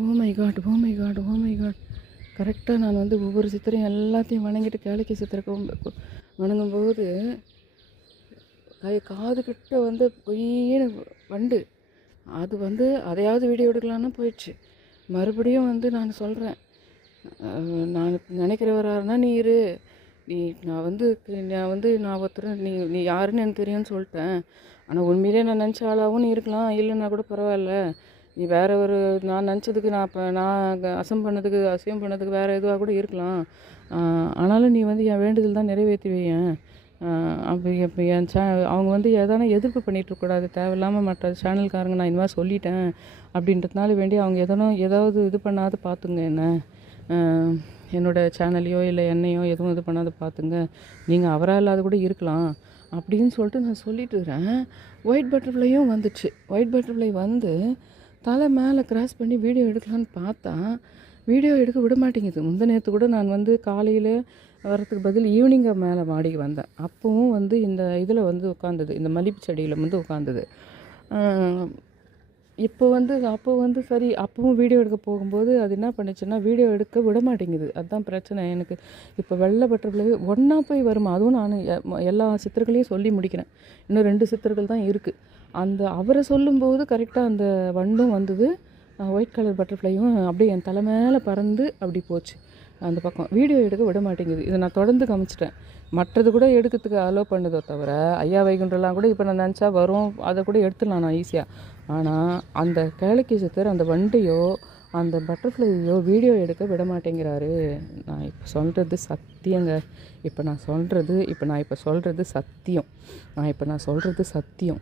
O my God, oh my God, oh my God. கரெக்டாக நான் வந்து ஒவ்வொரு சித்திரையும் எல்லாத்தையும் வணங்கிட்டு கேளிக்கை சித்திரைக்கு வணங்கும்போது காதுகிட்ட வந்து பொய்ன்னு வண்டு அது வந்து அதையாவது வீடியோ எடுக்கலான்னு போயிடுச்சு. மறுபடியும் வந்து நான் சொல்கிறேன், நான் நினைக்கிறவராருன்னா நீ இரு, நீ நான் ஒருத்தர் நீ யாருன்னு எனக்கு தெரியும்னு சொல்லிட்டேன். ஆனால் உண்மையிலே நான் நினச்ச ஆளாகவும் நீ இருக்கலாம், இல்லைன்னா கூட பரவாயில்ல. நீ வேறு ஒரு நான் நினச்சதுக்கு நான் அசியம் பண்ணதுக்கு வேறு எதுவாக கூட இருக்கலாம். ஆனாலும் நீ வந்து என் வேண்டுதல் தான் நிறைவேற்றி வையேன். அப்படி இப்போ அவங்க வந்து எதனா எதிர்ப்பு பண்ணிகிட்ருக்கூடாது தேவையில்லாமல். மற்ற சேனல்காரங்க நான் இந்த மாதிரி சொல்லிட்டேன் அப்படின்றதுனால வேண்டி அவங்க ஏதாவது இது பண்ணாத பார்த்துங்க என்ன, என்னோடய சேனலையோ இல்லை என்னையோ எதுவும் இது பண்ணாத பார்த்துங்க. நீங்கள் அவராக இல்லாத கூட இருக்கலாம் அப்படின்னு சொல்லிட்டு நான் சொல்லிட்டு இருக்கிறேன். ஒயிட் பட்டர்ஃப்ளையும் வந்துச்சு. ஒயிட் பட்டர்ஃப்ளை வந்து தலை மேலே கிராஸ் பண்ணி வீடியோ எடுக்கலான்னு பார்த்தா வீடியோ எடுக்க விட மாட்டேங்குது. நேற்று கூட நான் வந்து காலையில் வரத்துக்கு பதில் ஈவினிங்காக மேலே மாடிக்கு வந்தேன். அப்போவும் வந்து இந்த இதில் வந்து உட்காந்தது, இந்த மல்லிகை செடியில் வந்து உட்காந்தது. அப்போ வந்து சரி, அப்பவும் வீடியோ எடுக்க போகும்போது அது என்ன பண்ணுச்சுன்னா வீடியோ எடுக்க விட மாட்டேங்குது. அதுதான் பிரச்சனை எனக்கு. இப்போ வெள்ளை பட்டர்ஃப்ளை ஒன்றா போய் வருமா, அதுவும் நான் எல்லா சித்திரங்களையும் சொல்லி முடிக்கிறேன். இன்னும் 2 சித்திரங்கள் தான் இருக்குது. அவரை சொல்லும்போது கரெக்டாக அந்த வண்டும் வந்தது. ஒயிட் கலர் பட்டர்ஃப்ளையும் அப்படியே என் தலை மேலே பறந்து அப்படி போச்சு. அந்த பக்கம் வீடியோ எடுக்க விட மாட்டேங்குது. இதை நான் தொடர்ந்து காமிச்சிட்டேன். மற்றது கூட எடுக்கிறதுக்கு அலோவ் பண்ணுதோ தவிர, ஐயா வைகுண்டெல்லாம் கூட இப்போ நான் நினச்சா வரும், அதை கூட எடுத்துடலாம் நான் ஈஸியாக. ஆனால் அந்த கேளிக்கை சித்தர் அந்த வண்டையோ அந்த பட்டர்ஃப்ளையோ வீடியோ எடுக்க விட மாட்டேங்கிறாரு. நான் இப்போ சொல்கிறது சத்தியங்க. நான் சொல்கிறது சத்தியம்.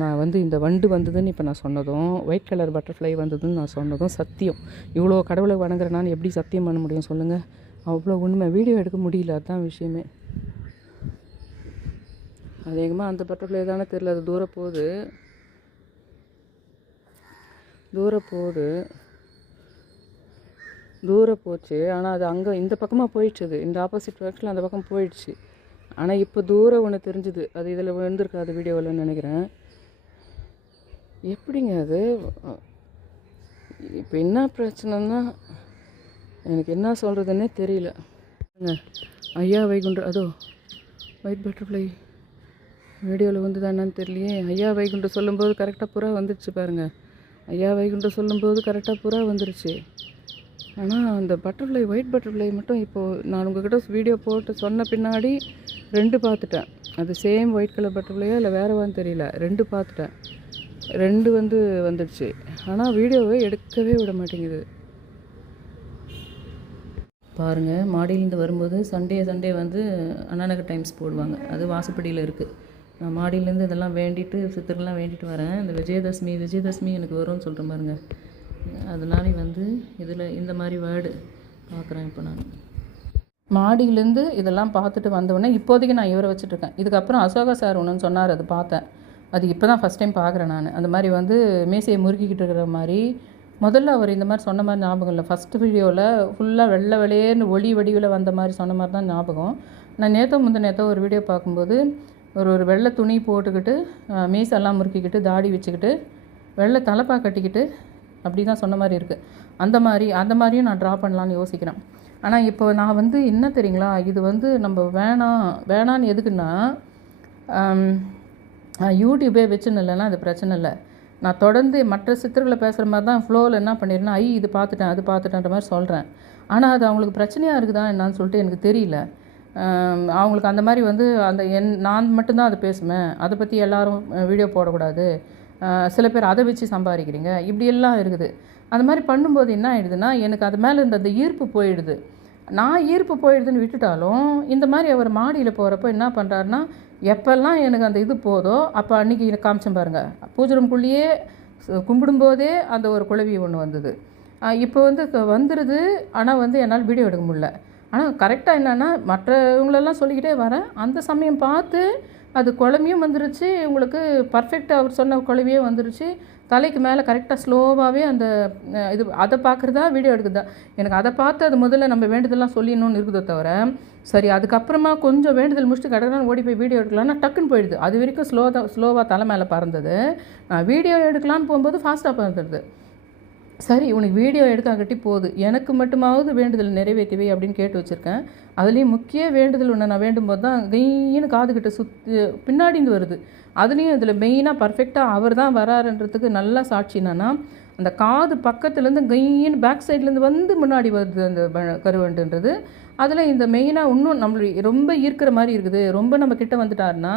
நான் வந்து இந்த வண்டு வந்ததுன்னு இப்போ நான் சொன்னதும், ஒயிட் கலர் பட்டர்ஃப்ளை வந்ததுன்னு நான் சொன்னதும் சத்தியம். இவ்வளோ கடவுளை வணங்குற நான் எப்படி சத்தியம் பண்ண முடியும் சொல்லுங்கள்? அவ்வளோ உண்மை. வீடியோ எடுக்க முடியல, அதுதான் விஷயமே. அதிகமாக அந்த பட்டர்ஃப்ளை தானே தெரியல, அது தூரம் போச்சு. ஆனால் அது அங்கே இந்த பக்கமாக போயிடுச்சு, இந்த ஆப்போசிட் வேக்ஸில் அந்த பக்கம் போயிடுச்சு. ஆனால் இப்போ தூரம் ஒன்று தெரிஞ்சுது, அது இதில் விழுந்திருக்காது வீடியோவில்னு நினைக்கிறேன். எப்படிங்க அது? இப்போ என்ன பிரச்சனைன்னா எனக்கு என்ன சொல்கிறதுன்னே தெரியல. ஐயா வைகுண்ட அதோ ஒயிட் பட்டர்ஃப்ளை வீடியோவில் வந்து தான் என்னன்னு தெரியலையே. ஐயா வைகுண்ட சொல்லும்போது கரெக்டாக புறா வந்துடுச்சு பாருங்கள். ஐயா வைகுண்ட சொல்லும்போது கரெக்டாக புறா வந்துடுச்சு. ஆனால் அந்த பட்டர்ஃப்ளை ஒயிட் பட்டர்ஃப்ளை மட்டும் இப்போது நான் உங்கள்கிட்ட வீடியோ போட்டு சொன்ன பின்னாடி 2 பார்த்துட்டேன். அது சேம் ஒயிட் கலர் பட்டர்ஃப்ளையா இல்லை வேறவான்னு தெரியல. 2 பார்த்துட்டேன். 2 வந்துடுச்சு. ஆனால் வீடியோவை எடுக்கவே விட மாட்டேங்குது. பாருங்கள், மாடியிலேருந்து வரும்போது சண்டே வந்து அண்ணாநகர் டைம்ஸ் போடுவாங்க. அது வாசப்படியில் இருக்குது. நான் மாடியிலேருந்து இதெல்லாம் வேண்டிட்டு சித்தர்கள்லாம் வேண்டிட்டு வரேன். இந்த விஜயதசமி எனக்கு வரும்னு சொல்கிறேன் பாருங்க. அதனால வந்து இதில் இந்த மாதிரி வேர்டு பார்க்குறேன். இப்போ நான் மாடியிலேருந்து இதெல்லாம் பார்த்துட்டு வந்தவுடனே இப்போதைக்கு நான் இவரை வச்சுட்ருக்கேன். இதுக்கப்புறம் அசோகா சார் ஒன்றுன்னு சொன்னார், அது பார்த்தேன். அது இப்போ தான் ஃபஸ்ட் டைம் பார்க்குறேன் நான். அந்த மாதிரி வந்து மேசையை முறுக்கிக்கிட்டு இருக்கிற மாதிரி. முதல்ல அவர் இந்த மாதிரி சொன்ன மாதிரி ஞாபகம் இல்லை. ஃபஸ்ட்டு வீடியோவில் ஃபுல்லாக வெள்ளை வெளியேன்னு ஒளி வடிவில் வந்த மாதிரி சொன்ன மாதிரி தான் ஞாபகம். நான் நேற்றோ ஒரு வீடியோ பார்க்கும்போது ஒரு வெள்ளை துணி போட்டுக்கிட்டு மீசெல்லாம் முறுக்கிக்கிட்டு தாடி வச்சுக்கிட்டு வெள்ளை தலைப்பா கட்டிக்கிட்டு அப்படி தான் சொன்ன மாதிரி இருக்குது. அந்த மாதிரியும் நான் ட்ரா பண்ணலான்னு யோசிக்கிறேன். ஆனால் இப்போ நான் வந்து என்ன தெரியுங்களா, இது வந்து நம்ம வேணான்னு எதுக்குன்னா, யூடியூபே வச்சுன்னு இல்லைன்னா அது பிரச்சனை இல்லை. நான் தொடர்ந்து மற்ற சித்தர்களை பேசுகிற மாதிரி தான் ஃப்ளோவில் என்ன பண்ணிடுறேன்னா, இது பார்த்துட்டேன் அது பார்த்துட்டேன்ற மாதிரி சொல்கிறேன். ஆனால் அது அவங்களுக்கு பிரச்சனையாக இருக்குதா என்னான்னு சொல்லிட்டு எனக்கு தெரியல. அவங்களுக்கு அந்த மாதிரி வந்து நான் மட்டும்தான் அதை பேசுவேன், அதை பற்றி எல்லோரும் வீடியோ போடக்கூடாது, சில பேர் அதை வச்சு சம்பாதிக்கிறீங்க, இப்படியெல்லாம் இருக்குது. அந்த மாதிரி பண்ணும்போது என்ன ஆகிடுதுன்னா, எனக்கு அது மேலே இருந்த அந்த ஈர்ப்பு போயிடுது. நான் ஈர்ப்பு போயிடுதுன்னு விட்டுட்டாலும் இந்த மாதிரி அவர் மாடியில் போகிறப்போ என்ன பண்ணுறாருன்னா, எப்போல்லாம் எனக்கு அந்த இது போதோ அப்போ அன்றைக்கி காமிச்சேன் பாருங்கள். பூஜை ரூம்குள்ளேயே கும்பிடும்போதே அந்த ஒரு குழவி ஒன்று வந்தது. இப்போ வந்து வந்துடுது. ஆனால் வந்து என்னால் வீடியோ எடுக்க முடியல. ஆனால் கரெக்டாக என்னென்னா, மற்றவங்களெல்லாம் சொல்லிக்கிட்டே வரேன், அந்த சமயம் பார்த்து அது குழம்பியும் வந்துருச்சு, உங்களுக்கு பர்ஃபெக்டாக அவர் சொன்ன குழவியே வந்துருச்சு. தலைக்கு மேலே கரெக்டாக ஸ்லோவாகவே அந்த இது அதை பார்க்குறதா வீடியோ எடுக்குதா. எனக்கு அதை பார்த்து அது முதல்ல நம்ம வேண்டுதலாம் சொல்லிடணும்னு இருக்குதோ தவிர, சரி அதுக்கப்புறமா கொஞ்சம் வேண்டுதல் முடிச்சுட்டு கடற்கரை ஓடி போய் வீடியோ எடுக்கலாம்னா டக்குன்னு போயிடுது. அது வரைக்கும் ஸ்லோவாக தலை மேலே பறந்தது. வீடியோ எடுக்கலான்னு போகும்போது ஃபாஸ்ட்டாக பறந்துடுது. சரி உனக்கு வீடியோ எடுக்காகட்டி போகுது, எனக்கு மட்டுமாவது வேண்டுதல் நிறைவேற்றிவை அப்படின்னு கேட்டு வச்சுருக்கேன். அதுலேயும் முக்கிய வேண்டுதல் ஒன்று நான் வேண்டும்போது தான் கெய்யின்னு காதுகிட்ட பின்னாடிந்து வருது. அதுலேயும் இதில் மெயினாக பர்ஃபெக்டாக அவர் தான் வராருன்றதுக்கு நல்லா சாட்சி என்னன்னா, அந்த காது பக்கத்துலேருந்து கெய்யின்னு பேக் சைட்லேருந்து வந்து முன்னாடி வருது அந்த கருவண்டுன்றது. அதில் இந்த மெயினாக இன்னும் நம்மளுடைய ரொம்ப ஈர்க்கிற மாதிரி இருக்குது. ரொம்ப நம்ம கிட்ட வந்துட்டாருன்னா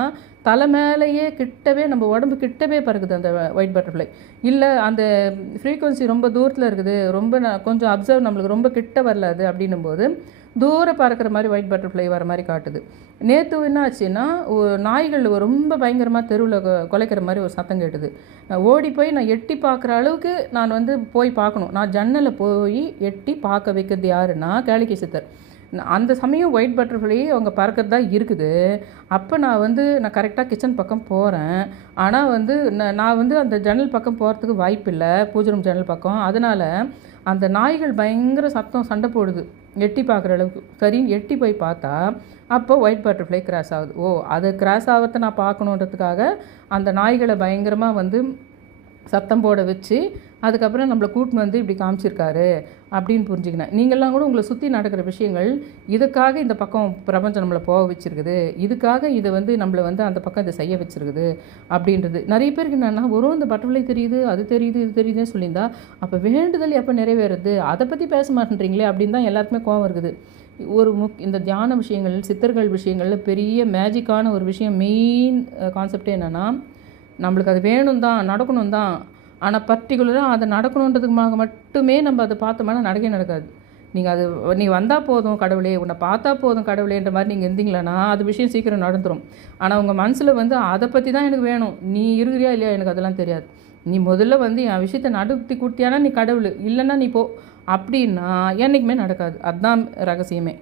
தலை மேலேயே கிட்டவே நம்ம உடம்பு கிட்டவே பறக்குது அந்த ஒயிட் பட்டர்ஃப்ளை. இல்லை அந்த ஃப்ரீக்குவன்சி ரொம்ப தூரத்தில் இருக்குது, ரொம்ப கொஞ்சம் அப்சர்வ் நம்மளுக்கு ரொம்ப கிட்ட வரல அது அப்படின்னும் போது தூரம் பறக்கிற மாதிரி ஒயிட் பட்டர்ஃப்ளை வர மாதிரி காட்டுது. நேற்று என்ன ஆச்சுன்னா நாய்கள் ரொம்ப பயங்கரமாக தெருவில் குலைக்கிற மாதிரி ஒரு சத்தம் கேட்டுது. ஓடி போய் நான் எட்டி பார்க்குற அளவுக்கு நான் வந்து போய் பார்க்கணும். நான் ஜன்னலை போய் எட்டி பார்க்க வைக்கிறது யாருன்னா கேளிக்கை சித்தர். அந்த சமயம் ஒயிட் பட்டர்ஃப்ளை அவங்க பறக்கிறது தான் இருக்குது. அப்போ நான் கரெக்டாக கிச்சன் பக்கம் போகிறேன். ஆனால் நான் அந்த ஜன்னல் பக்கம் போகிறதுக்கு வாய்ப்பு இல்லை, பூஜை ரூம் ஜன்னல் பக்கம். அதனால் அந்த நாய்கள் பயங்கர சத்தம் சண்டை போடுது எட்டி பார்க்குற அளவுக்கு. சரின்னு எட்டி போய் பார்த்தா அப்போ ஒயிட் பட்டர்ஃப்ளை கிராஸ் ஆகுது. அது கிராஸ் ஆகிறத நான் பார்க்கணுன்றதுக்காக அந்த நாய்களை பயங்கரமாக சத்தம் போட வச்சு அதுக்கப்புறம் நம்மளை கூட்டின்னு வந்து இப்படி காமிச்சிருக்காரு அப்படின்னு புரிஞ்சுக்கினேன். நீங்கள்லாம் கூட உங்களை சுற்றி நடக்கிற விஷயங்கள் இதுக்காக இந்த பக்கம் பிரபஞ்சம் நம்மளை போக வச்சுருக்குது, இதுக்காக இதை நம்மளை அந்த பக்கம் இதை செய்ய வச்சுருக்குது அப்படின்றது. நிறைய பேருக்கு என்னென்னா இந்த பட்டர்ஃப்ளை தெரியுது, அது தெரியுது, இது தெரியுதுன்னு சொல்லியிருந்தா அப்போ வேண்டுதல் எப்போ நிறைவேறுது, அதை பற்றி பேச மாட்டேன்றீங்களே அப்படின்னு தான் எல்லாருக்குமே கோவம் இருக்குது. இந்த தியான விஷயங்கள், சித்தர்கள் விஷயங்களில் பெரிய மேஜிக்கான ஒரு விஷயம், மெயின் கான்செப்டே என்னென்னா நம்மளுக்கு அது வேணும் தான், நடக்கணும் தான். ஆனால் பர்டிகுலராக அதை நடக்கணுன்றதுக்காக மட்டுமே நம்ம அதை பார்த்தோம்னா நடக்காது. நீ வந்தால் போதும் கடவுளே, உன்னை பார்த்தா போதும் கடவுளேன்ற மாதிரி நீங்கள் இருந்தீங்களன்னா அது விஷயம் சீக்கிரம் நடந்துடும். ஆனால் உங்கள் மனசில் அதை பற்றி தான் எனக்கு வேணும், நீ இருக்கிறியா இல்லையா எனக்கு அதெல்லாம் தெரியாது. நீ முதல்ல என் விஷயத்தை நடத்தி கொடுத்தியானா நீ கடவுள், இல்லைன்னா நீ போ அப்படின்னா என்றைக்குமே நடக்காது. அதுதான் ரகசியமே.